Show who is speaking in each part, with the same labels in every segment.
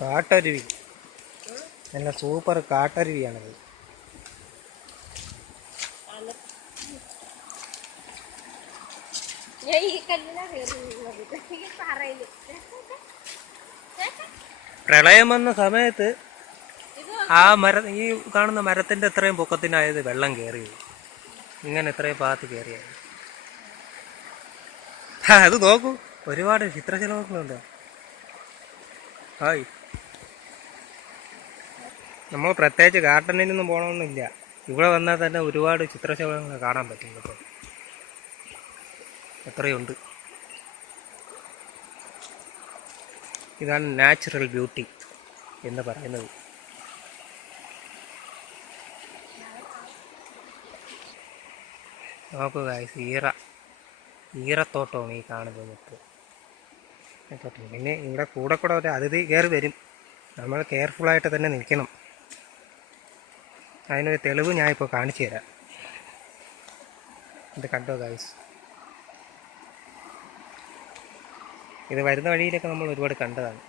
Speaker 1: കാട്ടരുവി. നല്ല സൂപ്പർ കാട്ടരുവിയാണത്. പ്രളയം വന്ന സമയത്ത് ആ മര ഈ കാണുന്ന മരത്തിന്റെ ഇത്രയും പൊക്കത്തിനായത് വെള്ളം കയറിയത് ഇങ്ങനെ ഇത്രയും ഭാഗത്ത് കയറിയത് അത് നോക്കൂ. ഒരുപാട് ചിത്രശലഭങ്ങളുണ്ട് ഹായ് നമ്മൾ പ്രത്യേകിച്ച് ഗാർഡനിലൊന്നും പോകണമെന്നില്ല ഇവിടെ വന്നാൽ തന്നെ ഒരുപാട് ചിത്രശലങ്ങൾ കാണാൻ പറ്റും ഇപ്പോൾ എത്രയുണ്ട് ഇതാണ് നാച്ചുറൽ ബ്യൂട്ടി എന്ന് പറയുന്നത്. നോക്കുക ഗായ്സ് ഈറ. ഈറത്തോട്ടമാണ് ഈ കാണുന്നത് നമുക്ക് പിന്നെ ഇവിടെ കൂടെ കൂടെ ഒരു അതിഥി കയറി വരും. നമ്മൾ കെയർഫുള്ളായിട്ട് തന്നെ നിൽക്കണം. അതിനൊരു തെളിവ് ഞാൻ ഇപ്പോൾ കാണിച്ചു തരാം. ഇത് കണ്ടോ ഗായ്സ് ഇത് വരുന്ന വഴിയിലൊക്കെ നമ്മൾ ഒരുപാട് കണ്ടതാണ്.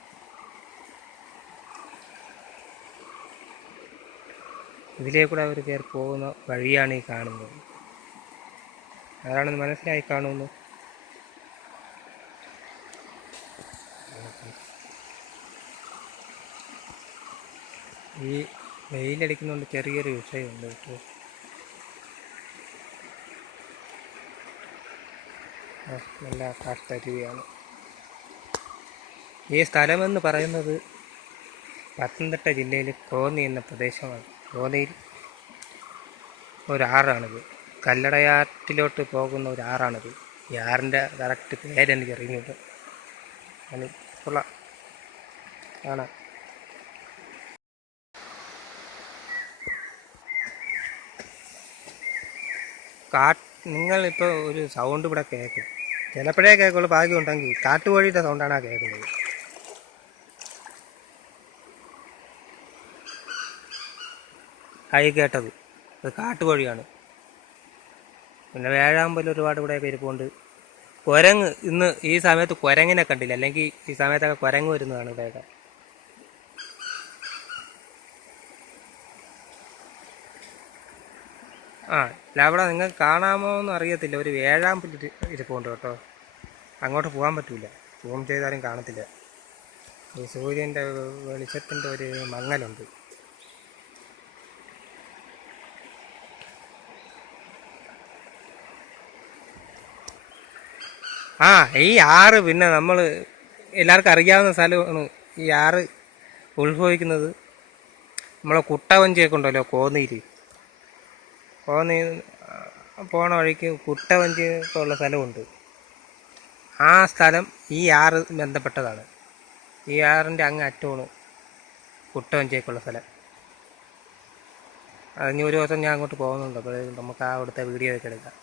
Speaker 1: ഇതിലേ കൂടെ അവർ കയറി പോകുന്ന വഴിയാണ് ഈ കാണുന്നത്. അതാണെന്ന് മനസ്സിലായി കാണുന്നു ഈ വെയിലടിക്കുന്നതുകൊണ്ട് ചെറിയൊരു വിഷയമുണ്ട് കേട്ടോ. നല്ല കാട്ടരുവിയാണ് ഈ സ്ഥലമെന്ന് പറയുന്നത് പത്തനംതിട്ട ജില്ലയിൽ കോന്നി എന്ന പ്രദേശമാണ്. കോന്നിയിൽ ഒരാറാണിത് കല്ലടയാറ്റിലോട്ട് പോകുന്ന ഒരു ആറാണിത്. ഈ ആറിന്റെ കറക്റ്റ് പേരെനിക്ക് അറിയുന്നുണ്ട് അത് കൊള്ളാം കാണാം കാ നിങ്ങളിപ്പോൾ ഒരു സൗണ്ട് ഇവിടെ കേൾക്കും ചിലപ്പോഴേ കേൾക്കുള്ളൂ ഭാഗ്യം ഉണ്ടെങ്കിൽ കാട്ടുകോഴിയുടെ സൗണ്ടാണ് ആ കേൾക്കുന്നത്. ആയി കേട്ടത്. അത് കാട്ടുകോഴിയാണ്. പിന്നെ വേഴാമ്പൽ ഒരുപാട് ഇവിടെ ഇരിപ്പുണ്ട് കുരങ്ങ് ഇന്ന് ഈ സമയത്ത് കുരങ്ങിനെ കണ്ടില്ല. അല്ലെങ്കിൽ ഈ സമയത്തൊക്കെ കുരങ്ങ് വരുന്നതാണ് ഇവിടെയൊക്കെ. ആ അവിടെ നിങ്ങൾക്ക് കാണാമോ എന്ന് അറിയത്തില്ല. ഒരു ഏഴാം പുല്ല് ഇരിപ്പുണ്ട് കേട്ടോ. അങ്ങോട്ട് പോകാൻ പറ്റില്ല സൂം ചെയ്താലും കാണത്തില്ല. ഈ സൂര്യന്റെ വെളിച്ചത്തിന്റെ ഒരു മങ്ങലുണ്ട്. ആ ഈ ആറ് പിന്നെ നമ്മൾ എല്ലാവർക്കും അറിയാവുന്ന സ്ഥലമാണ് ഈ ആറ് ഉത്ഭവിക്കുന്നത്. നമ്മളെ കുട്ടവഞ്ചിയൊക്കെ ഉണ്ടല്ലോ കോന്നിയിൽ കോന്നി ആ, പോണ വഴിക്ക് കുട്ടവഞ്ചി ഒക്കെ ഉള്ള സ്ഥലമുണ്ട്. ആ സ്ഥലം ഈ ആറ് ബന്ധപ്പെട്ടതാണ്. ഈ ആറിന്റെ അങ്ങ് അറ്റമാണ് കുട്ടവഞ്ചിയൊക്കെ ഉള്ള സ്ഥലം അതിന് ഒരു ദിവസം ഞാൻ അങ്ങോട്ട് പോകുന്നുണ്ട്. അപ്പോൾ നമുക്ക് ആ അവിടുത്തെ വീഡിയോ ഒക്കെ എടുക്കാം.